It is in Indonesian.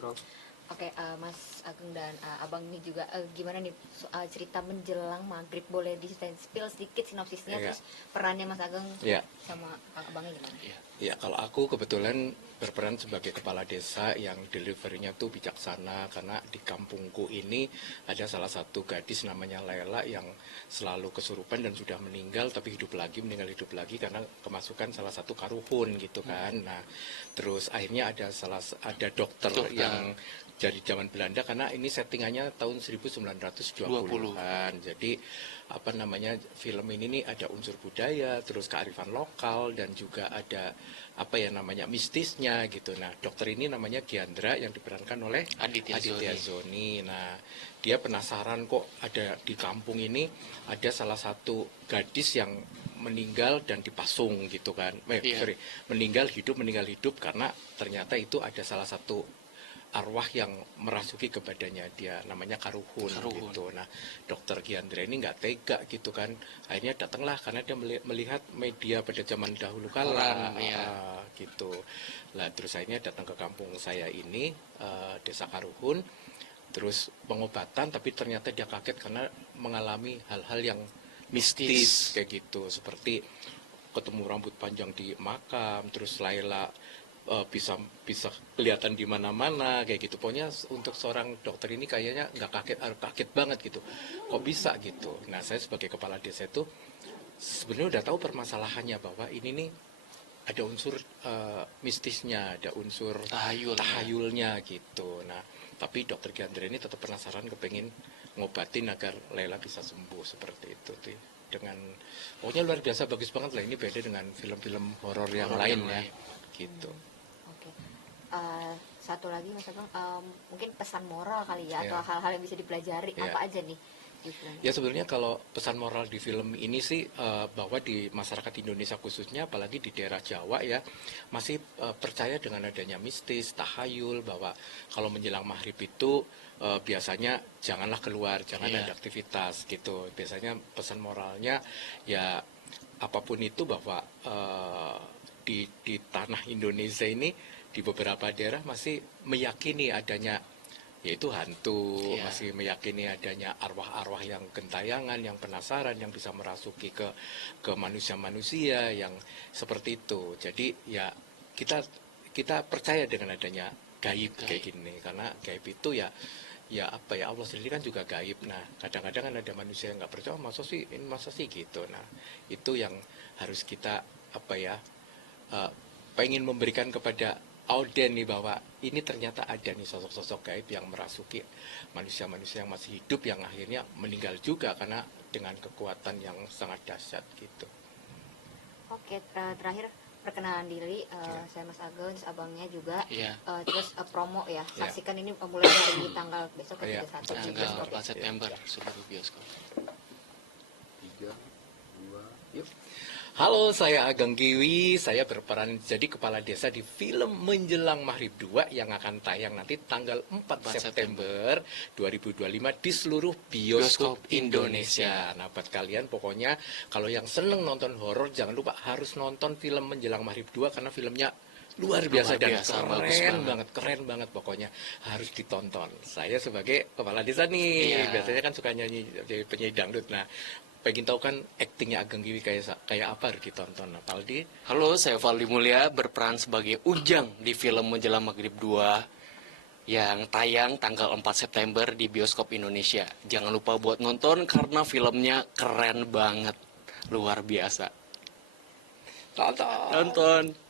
Prof. Oke, Mas Ageng dan Abang ini juga gimana nih soal cerita menjelang maghrib, boleh di-spill sedikit sinopsisnya, terus perannya Mas Ageng sama Abangnya gimana? Ya, kalau aku kebetulan berperan sebagai kepala desa yang deliverynya tuh bijaksana, karena di kampungku ini ada salah satu gadis namanya Lela yang selalu kesurupan dan sudah meninggal tapi meninggal hidup lagi karena kemasukan salah satu karuhun gitu kan. Nah, terus akhirnya ada dokter yang dari zaman Belanda, karena ini settingannya tahun 1920-an. Jadi film ini nih ada unsur budaya, terus kearifan lokal, dan juga ada mistisnya gitu. Nah, dokter ini namanya Giandra yang diperankan oleh Aditya Zoni. Nah, dia penasaran kok ada di kampung ini ada salah satu gadis yang meninggal dan dipasung gitu kan. Meninggal hidup karena ternyata itu ada salah satu arwah yang merasuki ke badannya dia, namanya karuhun gitu. Nah, dokter Giandra ini nggak tega gitu kan, akhirnya datanglah karena dia melihat media pada zaman dahulu kala gitu. Lah terus akhirnya datang ke kampung saya ini, desa Karuhun, terus pengobatan, tapi ternyata dia kaget karena mengalami hal-hal yang mistis kayak gitu, seperti ketemu rambut panjang di makam, terus Laila bisa kelihatan di mana-mana kayak gitu. Pokoknya untuk seorang dokter ini kayaknya nggak kaget banget gitu. Kok bisa gitu? Nah, saya sebagai kepala desa itu sebenarnya udah tahu permasalahannya, bahwa ini nih ada unsur mistisnya, ada unsur tahayulnya gitu. Nah, tapi dokter Giandra ini tetap penasaran, kepengen ngobatin agar Laila bisa sembuh seperti itu tuh. Dengan pokoknya luar biasa, bagus banget lah, ini beda dengan film-film horor yang lain ya gitu. Satu lagi Mas Ageng, mungkin pesan moral kali ya, atau hal-hal yang bisa dipelajari apa aja nih di film ini? Ya, sebenarnya kalau pesan moral di film ini sih bahwa di masyarakat Indonesia khususnya, apalagi di daerah Jawa ya, masih percaya dengan adanya mistis, tahayul, bahwa kalau menjelang maghrib itu biasanya janganlah keluar, jangan ada aktivitas gitu. Biasanya pesan moralnya ya apapun itu, bahwa di tanah Indonesia ini di beberapa daerah masih meyakini adanya yaitu hantu, masih meyakini adanya arwah-arwah yang gentayangan, yang penasaran, yang bisa merasuki ke manusia-manusia yang seperti itu. Jadi ya kita percaya dengan adanya gaib kayak gini, karena gaib itu ya Allah sendiri kan juga gaib. Nah, kadang-kadang kan ada manusia yang nggak percaya, masa sih gitu. Nah, itu yang harus kita pengen memberikan kepada auden nih, bahwa ini ternyata ada nih sosok-sosok gaib yang merasuki manusia-manusia yang masih hidup, yang akhirnya meninggal juga karena dengan kekuatan yang sangat dahsyat gitu. Oke, terakhir perkenalan diri, saya Mas Ageng, abangnya juga, terus promo ya, saksikan ini mulai dari tanggal besok ke 31 tanggal 4 September seluruh bioskop. 3, 2, yuk. Halo, saya Ageng Kiwi, saya berperan jadi kepala desa di film Menjelang Maghrib 2 yang akan tayang nanti tanggal 4 September 2025 di seluruh bioskop Indonesia. Nah, buat kalian pokoknya kalau yang seneng nonton horor, jangan lupa harus nonton film Menjelang Maghrib 2 karena filmnya luar biasa dan keren banget pokoknya, harus ditonton. Saya sebagai kepala desa nih, biasanya kan suka nyanyi jadi penyanyi dangdut. Nah, pengen tahu kan aktingnya Ageng Kiwi kayak apa, harus ditonton. Nah, Paldi. Halo, saya Valdi Mulia, berperan sebagai Ujang di film Menjelang Maghrib 2 yang tayang tanggal 4 September di bioskop Indonesia. Jangan lupa buat nonton karena filmnya keren banget, luar biasa. Tonton.